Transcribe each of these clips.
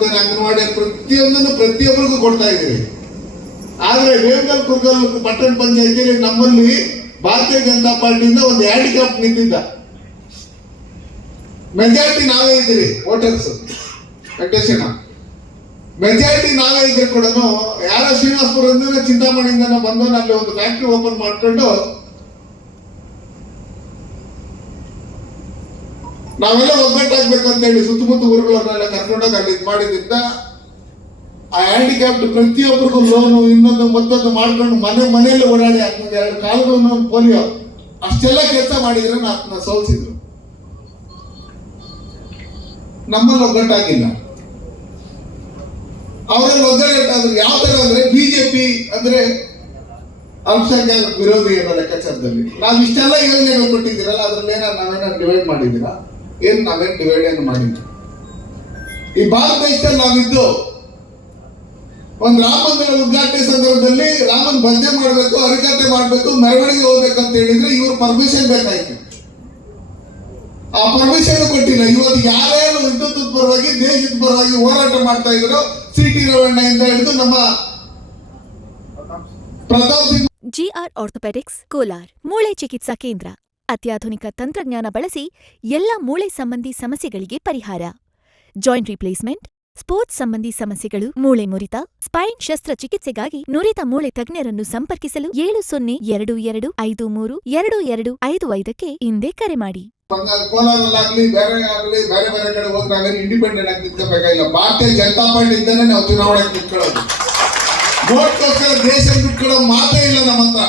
ಕೊಡ್ತೇನೆ ಅಂಗನವಾಡಿ ಪ್ರತಿಯೊಂದನ್ನು ಪ್ರತಿಯೊಬ್ಬರಿಗೂ ಕೊಡ್ತಾ ಇದ್ದೀವಿ. ಆದ್ರೆ ವೇಮಗಲ್ ಕುರ್ಗಲ್, ಪಟ್ಟಣ ಪಂಚಾಯತಿಯಲ್ಲಿ ನಮ್ಮಲ್ಲಿ ಭಾರತೀಯ ಜನತಾ ಪಾರ್ಟಿಯಿಂದ ಒಂದು ಹ್ಯಾಂಡಿಕ್ಯಾಪ್ ನಿಂತಿದ್ದ. ಮೆಜಾರಿಟಿ ನಾವೇ ಇದ್ದೀರಿ ವೋಟರ್ಸ್ ವೆಂಕಟೇಶಣ್ಣ ಮೆಜಾರಿಟಿ ನಾವೇ ಇದ್ರೆ ಕೂಡ. ಯಾರ ಶ್ರೀನಿವಾಸಪುರದಿಂದ ಚಿಂತಾಮಣಿಯಿಂದ ಬಂದು ಅಲ್ಲಿ ಒಂದು ಫ್ಯಾಕ್ಟ್ರಿ ಓಪನ್ ಮಾಡ್ಕೊಂಡು ನಾವೆಲ್ಲ ಒಗ್ಗಟ್ಟಾಗ್ಬೇಕು ಅಂತ ಹೇಳಿ ಸುತ್ತಮುತ್ತ ಊರುಗಳನ್ನೆಲ್ಲ ಕರ್ಕೊಂಡೋಗಿ ಅಲ್ಲಿ ಇದು ಮಾಡಿದ್ರಿಂದ ಆ ಹ್ಯಾಂಡಿಕ್ಯಾಪ್ಟ್ ಪ್ರತಿಯೊಬ್ಬರಿಗೂ ಲೋನು ಇನ್ನೊಂದು ಮತ್ತೊಂದು ಮಾಡ್ಕೊಂಡು ಮನೆ, ಮನೆಯಲ್ಲಿ ಓಡಾಡಿ ಆತ್ಮಗೆ ಎರಡು ಕಾಲುಗಳನ್ನು ಪೋಲಿಯೋ. ಅಷ್ಟೆಲ್ಲ ಕೆಲಸ ಮಾಡಿದ್ರೆ ನಾನು ಸೋಲ್ಸಿದ್ರು. ನಮ್ಮಲ್ಲಿ ಒಗ್ಗಟ್ಟಾಗಿಲ್ಲ ಅವರಲ್ಲಿ ಒಗ್ಗಟ್ಟಾದ್ರು ಯಾವ ತರ ಅಂದ್ರೆ ಬಿಜೆಪಿ ಅಂದ್ರೆ ಅಲ್ಪಸಂಖ್ಯಾತ ವಿರೋಧಿ ಅನ್ನೋ ಲೆಕ್ಕಾಚಾರದಲ್ಲಿ. ನಾವು ಇಷ್ಟೆಲ್ಲ ಯೋಜನೆಗಳು ಕೊಟ್ಟಿದ್ದೀರಲ್ಲ ಅದ್ರಲ್ಲಿ ಏನಾದ್ರು ನಾವೇನಾದ್ರು ಡಿವೈಡ್ ಮಾಡಿದ್ದೀರಾ? ಏನ್ ನಾವೇನು ಡಿವೈಡ್ ಏನು ಮಾಡಿಲ್ಲ ಈ ಭಾರತ ದೇಶದಲ್ಲಿ ನಾವಿದ್ದು, ಒಂದು ರಾಮ ಮಂದಿರ ಉದ್ಘಾಟನೆ ಸಂದರ್ಭದಲ್ಲಿ ರಾಮನ್ ಭಜನೆ ಮಾಡಬೇಕು ಹರಿಕತೆ ಮಾಡಬೇಕು, ಮೆರವಣಿಗೆ ಹೋಗ್ಬೇಕು ಅಂತ ಹೇಳಿದ್ರೆ ಇವರು ಪರ್ಮಿಷನ್ ಬೇಕಾಯ್ತು. ಆ ಪರ್ಮಿಷನ್ ಕೊಟ್ಟಿಲ್ಲ. ಇವತ್ತು ಯಾರೇನು ವಿದ್ಯುತ್ ಪರವಾಗಿ, ದೇಶದ ಪರವಾಗಿ ಹೋರಾಟ ಮಾಡ್ತಾ ಇದ್ರು ಸಿ ಟಿ ರವಣ್ಣಯಿಂದ ಹಿಡಿದು ನಮ್ಮ Pratap Singh G R orthopaedics Kolar ಮೂಳೆ ಚಿಕಿತ್ಸಾ ಕೇಂದ್ರ. ಅತ್ಯಾಧುನಿಕ ತಂತ್ರಜ್ಞಾನ ಬಳಸಿ ಎಲ್ಲ ಮೂಳೆ ಸಂಬಂಧಿ ಸಮಸ್ಯೆಗಳಿಗೆ ಪರಿಹಾರ. ಜಾಯಿಂಟ್ ರಿಪ್ಲೇಸ್ಮೆಂಟ್ ಸ್ಪೋರ್ಟ್ಸ್ ಸಂಬಂಧಿ ಸಮಸ್ಯೆಗಳು, ಮೂಳೆ ಮುರಿತ ಸ್ಪೈನ್ ಶಸ್ತ್ರಚಿಕಿತ್ಸೆಗಾಗಿ ನುರಿತ ಮೂಳೆ ತಜ್ಞರನ್ನು ಸಂಪರ್ಕಿಸಲು ಏಳು ಸೊನ್ನೆ ಎರಡು ಎರಡು ಐದು ಮೂರು ಎರಡು ಎರಡು ಐದು ಐದಕ್ಕೆ ಹಿಂದೆ ಕರೆ ಮಾಡಿ. ಕೋಲಾರಲ್ಲಾಗ್ಲಿ ಬೇರೆ ಆಗ್ಲಿ, ಬೇರೆ ಬೇರೆ ಕಡೆ ನಾವೇನು ಇಂಡಿಪೆಂಡೆಂಟ್ ಆಗಿ ನಿಂತ್ಕೋಬೇಕಾಗಿಲ್ಲ. ಭಾರತೀಯ ಜನತಾ ಪಾರ್ಟಿ ಇಂದಾನೆ ನಾವು ಚುನಾವಣೆ ನಿಂತ್ಕೊಳ್ಳೋದು. ವೋಟ್ಗೋಸ್ಕರ ದೇಶ ಬಿಟ್ಕೊಳ್ಳೋ ಮಾತೇ ಇಲ್ಲ ನಮ್ಮ ಹತ್ರ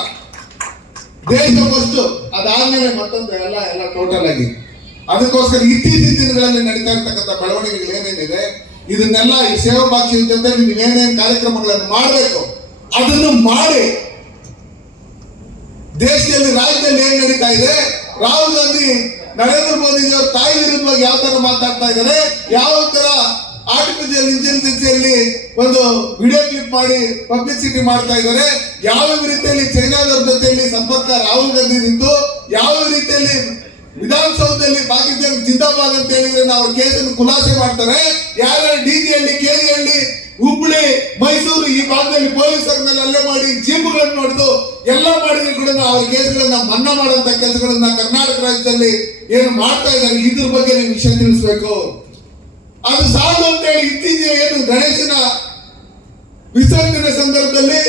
ದೇಶ ಫಸ್ಟ್ ಅದಾದ್ಮೇಲೆ ಮತ್ತೊಂದು ಎಲ್ಲ ಎಲ್ಲ ಟೋಟಲ್ ಆಗಿ. ಅದಕ್ಕೋಸ್ಕರ ಇತ್ತೀಚಿನ ದಿನಗಳಲ್ಲಿ ನಡೀತಾ ಇರ್ತಕ್ಕಂಥ ಬೆಳವಣಿಗೆಗಳು ಏನೇನಿದೆ, ಇದನ್ನೆಲ್ಲ ಈ ಸೇವಾ ಭಾಷೆ ಜೊತೆ ನೀವೇನೇನು ಕಾರ್ಯಕ್ರಮಗಳನ್ನು ಮಾಡಬೇಕು, ಅದನ್ನು ಮಾಡಿ. ದೇಶದಲ್ಲಿ, ರಾಜ್ಯದಲ್ಲಿ ಏನ್ ನಡೀತಾ ಇದೆ? ರಾಹುಲ್ ಗಾಂಧಿ, ನರೇಂದ್ರ ಮೋದಿ ಅವರ ತಾಯಿ ವಿರುದ್ಧವಾಗಿ ಯಾವ ತರ ಮಾತಾಡ್ತಾ ಇದ್ದಾರೆ? ಯಾವ ತರ ಆರ್ಟಿಫಿಷಿಯಲ್ ಇಂಟೆಲಿಜೆನ್ಸಿಯಲ್ಲಿ ಒಂದು ವಿಡಿಯೋ ಕ್ಲಿಪ್ ಮಾಡಿ ಪಬ್ಲಿಸಿಟಿ ಮಾಡ್ತಾ ಇದ್ದಾರೆ? ಯಾವ ರೀತಿಯಲ್ಲಿ ಚೈನಾದವ್ರ ಜೊತೆಯಲ್ಲಿ ಸಂಪರ್ಕ ರಾಹುಲ್ ಗಾಂಧಿ ನಿಂತು ರೀತಿಯಲ್ಲಿ ವಿಧಾನಸೌಧದಲ್ಲಿ ಪಾಕಿಸ್ತಾನ ಜಿಂದಾಬಾದ್ ಅಂತ ಹೇಳಿದ್ರೆ ನಾವು ಕೇಸನ್ನು ಖುಲಾಸೆ ಮಾಡ್ತಾರೆ. ಯಾರ D G Halli K G Halli Hubli, Mysuru ಈ ಭಾಗದಲ್ಲಿ ಪೊಲೀಸರ ಮೇಲೆ ಅಲ್ಲೇ ಮಾಡಿ ಜೀಪುಗಳನ್ನು ಹೊಡೆದು ಎಲ್ಲ ಮಾಡಿದ್ರು ಕೂಡ ಅವ್ರ ಕೇಸ್ಗಳನ್ನ ಮನ್ನಾ ಮಾಡುವಂತ ಕೆಲಸಗಳನ್ನ ಕರ್ನಾಟಕ ರಾಜ್ಯದಲ್ಲಿ ಏನು ಮಾಡ್ತಾ ಇದ್ದಾರೆ. ಇದ್ರ ಬಗ್ಗೆ ನೀವು ವಿಷಯ ತಿಳಿಸ್ಬೇಕು. ಅದು ಸಾಲು ಅಂತ ಹೇಳಿ ಇತ್ತೀಚೆಗೆ ಏನು ಗಣೇಶನ ವಿಸರ್ಜನೆ ಸಂದರ್ಭದಲ್ಲಿ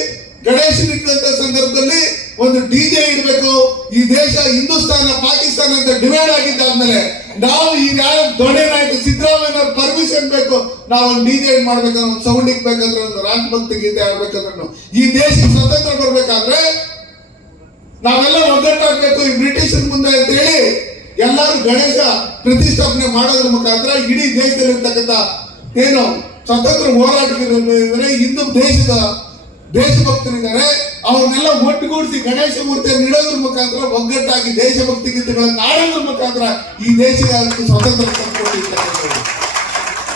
ಗಣೇಶನ ಇಟ್ಟಂತ ಸಂದರ್ಭದಲ್ಲಿ ಒಂದು ಡಿಜೆ ಇಡಬೇಕು ಈ ದೇಶ ಹಿಂದೂಸ್ತಾನ, ಪಾಕಿಸ್ತಾನ ಅಂತ ಡಿವೈಡ್ ಆಗಿದ್ದಾದ್ಮೇಲೆ ನಾವು ಈಗ ಯಾರು ದೊಡ್ಡ ನಾಯಕ ಸಿದ್ದರಾಮಯ್ಯ ಪರ್ಮಿಷನ್ ಬೇಕು, ನಾವು ಒಂದು ಡಿಜೆ ಮಾಡ್ಬೇಕಂದ್ರೆ ಒಂದು ಸೌಂಡ್ ಇಕ್ಬೇಕಂದ್ರೆ ಒಂದು ರಾಜಭಕ್ತಿ ಗೀತೆ ಆಡ್ಬೇಕಂದ್ರೆ ಈ ದೇಶಕ್ಕೆ ಸ್ವತಂತ್ರ ಬರ್ಬೇಕಾದ್ರೆ ನಾವೆಲ್ಲ ಒಗ್ಗಟ್ಟಾಗಬೇಕು. ಈ ಬ್ರಿಟಿಷರ್ ಮುಂದೆ ಅಂತ ಹೇಳಿ ಎಲ್ಲರೂ ಗಣೇಶ ಪ್ರತಿಷ್ಠಾಪನೆ ಮಾಡೋದ್ರ ಮುಖಾಂತರ ಇಡೀ ದೇಶದಲ್ಲಿರ್ತಕ್ಕಂಥ ಏನು ಸ್ವತಂತ್ರ ಹೋರಾಟಗಾರರು ಹಿಂದೂ ದೇಶದ ದೇಶಭಕ್ತರಿದ್ದಾರೆ. ಅವ್ರನ್ನೆಲ್ಲ ಒಟ್ಟುಗೂಡಿಸಿ ಗಣೇಶ ಮೂರ್ತಿಯನ್ನು ಇಡೋದ್ರ ಮುಖಾಂತರ ಒಗ್ಗಟ್ಟಾಗಿ ದೇಶಭಕ್ತಿ ಗೀತೆಗಳನ್ನು ಆಡೋದ್ರ ಮುಖಾಂತರ ಈ ದೇಶಗಾರಕ್ಕೆ ಸ್ವತಂತ್ರ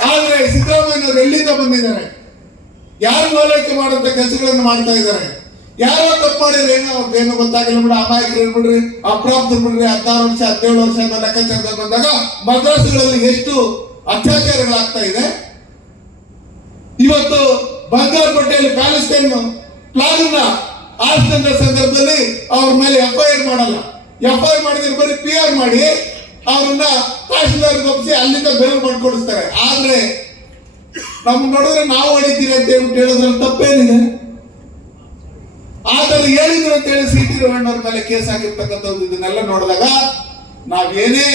ಆದ್ರೆ ಸಿದ್ದರಾಮಯ್ಯನವರು ಎಲ್ಲಿಂದ ಬಂದಿದ್ದಾರೆ? ಯಾರು ಓಲೈಕೆ ಮಾಡುವಂತ ಕೆಲಸಗಳನ್ನು ಮಾಡ್ತಾ ಇದ್ದಾರೆ? ಯಾರೋ ತಪ್ಪು ಮಾಡಿದ್ರೆ ಏನೋ ಅವ್ರಿಗೆ ಏನು ಗೊತ್ತಾಗಿಲ್ಲ ಬಿಡ್ರಿ, ಅಮಾಯಕರು ಬಿಡ್ರಿ ಅಪ್ರಾಪ್ತರು ಬಿಡ್ರಿ, ಹದಿನಾರು ವರ್ಷ, ಹದಿನೇಳು ವರ್ಷ ಎಂಬ ಲೆಕ್ಕಾಚಾರದಲ್ಲಿ ಬಂದಾಗ ಮದ್ರಾಸುಗಳಲ್ಲಿ ಎಷ್ಟು ಅತ್ಯಾಚಾರಗಳಾಗ್ತಾ ಇದೆ? ಇವತ್ತು ಬಂಗಾರಪೇಟೆಯಲ್ಲಿ ಪ್ಯಾಲೆಸ್ಟೈನ್ ಪ್ಲಾನ್ ಆರಿಸಿದ ಸಂದರ್ಭದಲ್ಲಿ ಅವ್ರ ಮೇಲೆ ಎಫ್ ಐ ಆರ್ ಮಾಡಲ್ಲ. ಎಫ್ ಐ ಆರ್ ಮಾಡಿದ್ರೆ ಬರೀ ಪಿ ಆರ್ ಮಾಡಿ ಅವ್ರನ್ನ ತಹಶೀಲ್ದಾರ್ ಒಪ್ಪಿಸಿ ಅಲ್ಲಿಂದ ಬೇಲ್ ಮಾಡ್ಕೊಡಿಸ್ತಾರೆ ಆದ್ರೆ ನಮ್ ನೋಡಿದ್ರೆ ನಾವು ಹೊಡಿತೀರಿ ಅಂತ ಹೇಳ್ಬಿಟ್ಟು ಹೇಳೋದ್ರಲ್ಲಿ ತಪ್ಪೇನಿದೆ. ಆತರ ಹೇಳಿದ್ರು ಅಂತ ಹೇಳಿ ಸಿ ಟಿ ರಮಣ್ಣವ್ರ ಮೇಲೆ ಕೇಸ್ ಹಾಕಿರ್ತಕ್ಕಂಥದ್ದು ಇದನ್ನೆಲ್ಲ ನೋಡಿದಾಗ ನಾವೇನೇ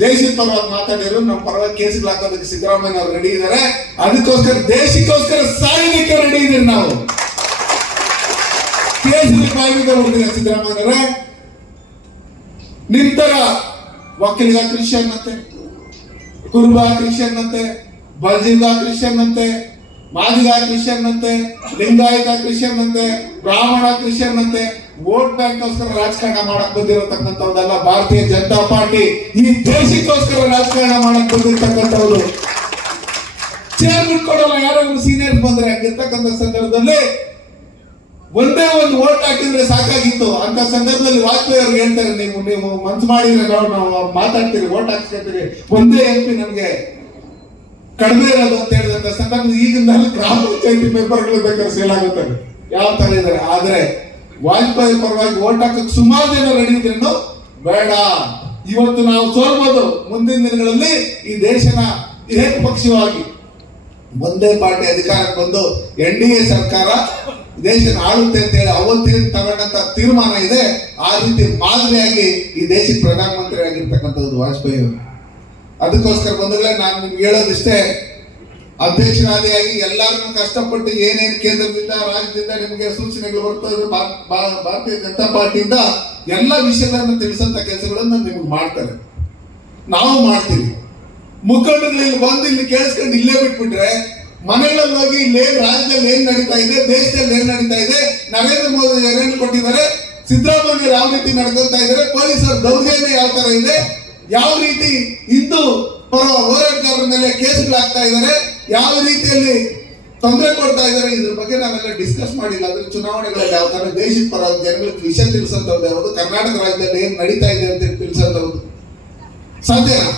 ದೇಶದ ಪರವಾಗಿ ಮಾತಾಡಿದ್ರು ನಮ್ಮ ಪರವಾಗಿ ಕೇಸ್ಗಳು ಹಾಕೋದಕ್ಕೆ ಸಿದ್ದರಾಮಯ್ಯ ಅವ್ರು ರೆಡಿ ಇದ್ದಾರೆ ಅದಕ್ಕೋಸ್ಕರ ದೇಶಕ್ಕೋಸ್ಕರ ಸಾಯಲಿಕ್ಕೆ ರೆಡಿ ಇದ್ದೀರಿ ನಾವು. ಕಾಯ್ದೆ ಹೊಡೆದಿರ ಸಿದ್ದರಾಮಯ್ಯ ನಿಮ್ ತರ ಕುರುಬಾ ಕ್ರಿಶ್ಚಿಯನ್ ಅಂತೆ ಕುರುಬ ಕ್ರಿಶ್ಚಿಯನ್ ಅಂತೆ ಬಲ್ಜಿಗ ಕ್ರಿಶ್ಚಿಯನ್ ಅಂತೆ ಮಾದಿಗ ಕ್ರಿಶ್ಚಿಯನ್ ಅಂತೆ ಲಿಂಗಾಯತ ಕ್ರಿಶ್ಚಿಯನ್ ಅಂತೆ ಬ್ರಾಹ್ಮಣ ಕ್ರಿಶ್ಚಿಯನ್ ಅಂತೆ ವೋಟ್ ಬ್ಯಾಂಕ್ಗೋಸ್ಕರ ರಾಜಕಾರಣ ಮಾಡಕ್ ಬಂದಿರತಕ್ಕಂಥವ್ರಲ್ಲ ಭಾರತೀಯ ಜನತಾ ಪಾರ್ಟಿ ಈ ದೇಶಕ್ಕೋಸ್ಕರ ರಾಜಕಾರಣ ಮಾಡಕ್ ಬಂದಿರತಕ್ಕಂಥವ್ರು. ಚೇರ್ ಬಿಟ್ಕೊಡಲ್ಲ ಯಾರೋ ಸೀನಿಯರ್ ಬಂದ್ರೆ ಹಂಗಿರ್ತಕ್ಕಂಥ ಸಂದರ್ಭದಲ್ಲಿ ಒಂದೇ ಒಂದು ವೋಟ್ ಹಾಕಿದ್ರೆ ಸಾಕಾಗಿತ್ತು. ಅಂತ ಸಂದರ್ಭದಲ್ಲಿ ವಾಜಪೇಯಿ ಅವ್ರಿಗೆ ಹೇಳ್ತಾರೆ, ನೀವು ನೀವು ಮನ್ಸು ಮಾಡಿದ್ರೆ ನಾವು ನಾವು ಮಾತಾಡ್ತೀರಿ ವೋಟ್ ಹಾಕ್ಸ್ಕೊತೀರಿ ಒಂದೇ ಎಂ ಪಿ ನಮ್ಗೆ ಕಡಿಮೆ ಇರೋದು ಅಂತ ಹೇಳಿದಂತ ಸಂದರ್ಭದಲ್ಲಿ ಈಗಿನ ಗ್ರಾಮ ಪಂಚಾಯತಿ ಮೆಂಬರ್ಗಳು ಬೇಕಾದ್ರೆ ಸೇಲ್ ಆಗುತ್ತೆ. ಯಾವ ತರ ಇದ್ದಾರೆ? ಆದ್ರೆ ವಾಜಪೇಯಿ ಪರವಾಗಿ ಓಟ್ ಹಾಕಕ್ಕೆ ಸುಮಾರು ಜನ ರೆಡಿ ಇದ್ರೇನು ಬೇಡ. ಇವತ್ತು ನಾವು ಸೋಲ್ಬೋದು ಮುಂದಿನ ದಿನಗಳಲ್ಲಿ ಈ ದೇಶನ ಏಕಪಕ್ಷೀಯವಾಗಿ ಒಂದೇ ಪಾರ್ಟಿ ಅಧಿಕಾರಕ್ಕೆ ಬಂದು ಎನ್ ಡಿ ಎ ಸರ್ಕಾರ ದೇಶನ ಆಳುತ್ತೆ ಅಂತ ಹೇಳಿ ಅವತ್ತೇನು ತಗೊಂಡಂತ ತೀರ್ಮಾನ ಇದೆ. ಆ ರೀತಿ ಮಾದರಿಯಾಗಿ ಈ ದೇಶಕ್ಕೆ ಪ್ರಧಾನಮಂತ್ರಿ ಆಗಿರ್ತಕ್ಕಂಥದ್ದು ವಾಜಪೇಯಿ ಅವರು. ಅದಕ್ಕೋಸ್ಕರ ಬಂಧುಗಳೇ, ನಾನು ನಿಮ್ಗೆ ಹೇಳೋದಿಷ್ಟೇ ಅಧ್ಯಕ್ಷರಾದಿಯಾಗಿ ಎಲ್ಲರನ್ನು ಕಷ್ಟಪಟ್ಟು ಏನೇನು ಕೇಂದ್ರದಿಂದ, ರಾಜ್ಯದಿಂದ ನಿಮಗೆ ಸೂಚನೆಗಳು ಭಾ- ಭಾರತೀಯ ಜನತಾ ಪಾರ್ಟಿಯಿಂದ ಎಲ್ಲ ವಿಷಯಗಳನ್ನು ತಿಳಿಸಂತ ಕೆಲಸಗಳನ್ನು ನಿಮ್ಗೆ ಮಾಡ್ತಾರೆ. ನಾವು ಮಾಡ್ತೀವಿ. ಮುಖಂಡರು ಇಲ್ಲಿ ಬಂದು ಇಲ್ಲಿ ಕೇಳಿಸ್ಕೊಂಡು ಇಲ್ಲೇ ಬಿಟ್ಬಿಟ್ರೆ, ಮನೆಗಳಲ್ಲಿ ಹೋಗಿ ಇಲ್ಲಿ ರಾಜ್ಯದಲ್ಲಿ ಏನ್ ನಡೀತಾ ಇದೆ, ದೇಶದಲ್ಲಿ ಏನ್ ನಡೀತಾ ಇದೆ, ನರೇಂದ್ರ ಮೋದಿ ಏನೇನು ಕೊಟ್ಟಿದ್ದಾರೆ, ಸಿದ್ದರಾಮಯ್ಯ ಯಾವ ರೀತಿ ನಡ್ಕೊಳ್ತಾ ಇದ್ದಾರೆ ಪೊಲೀಸರ ದೌರ್ಜನ್ಯ ಯಾವ ತರ ಇದೆ, ಯಾವ ರೀತಿ ಹಿಂದೂ ಪರ ಹೋರಾಟಗಾರರ ಮೇಲೆ ಕೇಸ್ಗಳಾಗ್ತಾ ಇದ್ದಾರೆ ಯಾವ ರೀತಿಯಲ್ಲಿ ತೊಂದರೆ ಕೊಡ್ತಾ ಇದ್ದಾರೆ, ಇದ್ರ ಬಗ್ಗೆ ನಾವೆಲ್ಲ ಡಿಸ್ಕಸ್ ಮಾಡಿಲ್ಲ. ಅದ್ರ ಚುನಾವಣೆಗಳಲ್ಲಿ ಯಾವ ತರ ದೇಶದ ಪರ ಜನಗಳಿಗೆ ವಿಷಯ ತಿಳಿಸಂತವ್ದು ಯಾವುದು ಕರ್ನಾಟಕ ರಾಜ್ಯದಲ್ಲಿ ಏನ್ ನಡೀತಾ ಇದೆ ಅಂತ ತಿಳಿಸಂತವ್ದು ಸಾಧ್ಯನಾ?